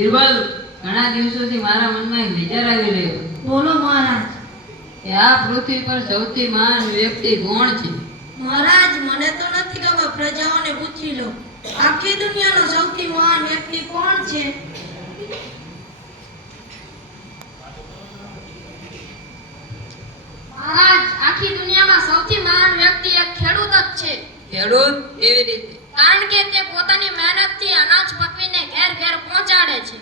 બિરબલ, ઘણા દિવસોથી મારા મનમાં એક વિચાર આવી રહ્યો. બોલો મહારાજ. કે આ પૃથ્વી પર સૌથી મહાન વ્યક્તિ કોણ છે? મહારાજ, મને તો નથી ખબર, પ્રજાઓને પૂછી લો. આખી દુનિયાનો સૌથી મહાન વ્યક્તિ કોણ છે? મહારાજ, આખી દુનિયામાં સૌથી મહાન વ્યક્તિ એક ખેડૂત જ છે. ખેડૂત? કેવી રીતે? કારણ કે તે પોતાની મહેનતથી અનાજ પકવીને ઘેર ઘેર પહોંચાડે છે.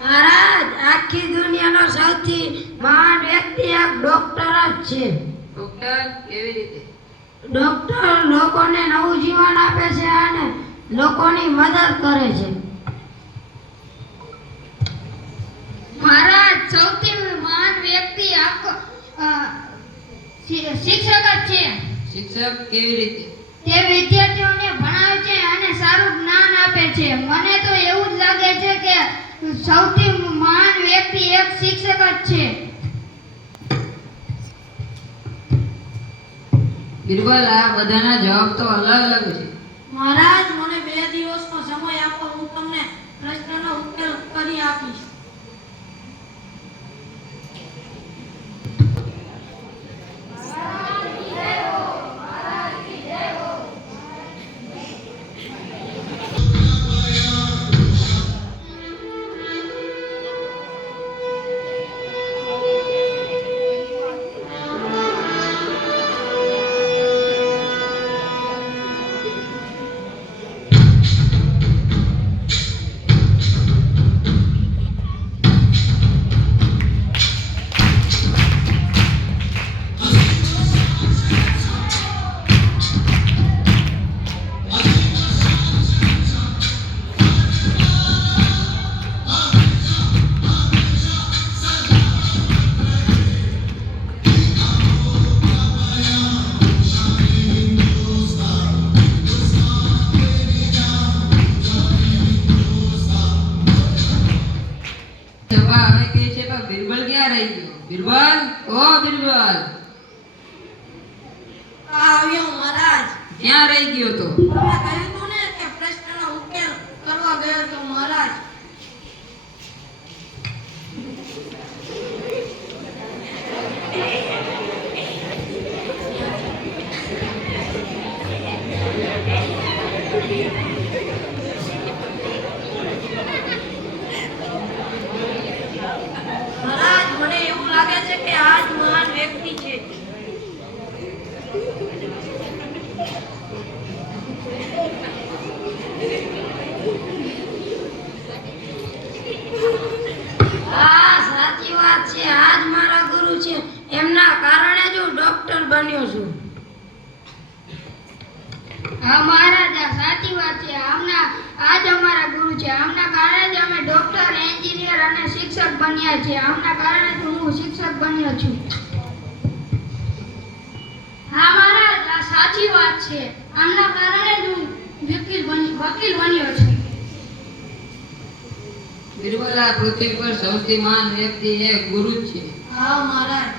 મહારાજ, આખી દુનિયાનો સૌથી મહાન વ્યક્તિ એક ડોક્ટર જ છે. ડોક્ટર? કેવી રીતે? ડોક્ટર લોકોને નવું જીવન આપે છે અને લોકોની મદદ કરે છે. મહારાજ, સૌથી મહાન વ્યક્તિ શિક્ષક જ છે. શિક્ષક? કેવી રીતે? તે વિદ્યાર્થીઓને ભણાવે છે અને સારું જ્ઞાન આપે છે. મને તો એવું જ લાગે છે કે સૌથી મહાન વ્યક્તિ એક શિક્ષક જ છે. બિરબલ, આ બધાના જવાબ તો અલગ અલગ છે. મહારાજ, મને 2 દિવસનો સમય આપો, હું તમને પ્રશ્નનો ઉત્તર કરી આપીશ. સભા હવે કહે છે, પણ બિરબલ ક્યાં રહી ગયો? બિરબલ, ઓ બિરબલ! આવ્યો મહારાજ. ક્યાં રહી ગયો તો? તમે કહ્યું હતું ને કે પ્રશ્નનો ઉકેલ કરવા ગયો તો મહારાજ. મહારાજ, મને એવું લાગે છે કે આ જ મહાન વ્યક્તિ છે. હા, સાચી વાત છે. આ જ મારા ગુરુ છે. એમના કારણે જ હું ડોક્ટર બન્યો છું. હા મહારાજ, આ સાચી વાત છે. આ જ અમારા ગુરુ છે. આમના કારણે જ અમે ડોક્ટર, એન્જિનિયર અને શિક્ષક બન્યા છે. આમના કારણે જ હું શિક્ષક બન્યો છું. હા મહારાજ, આ સાચી વાત છે. આમના કારણે જ હું વકીલ બન્યો છું. બિરબલ, આ પૃથ્વી પર સૌથી મહાન વ્યક્તિ એક ગુરુ જ છે. હા મહારાજ.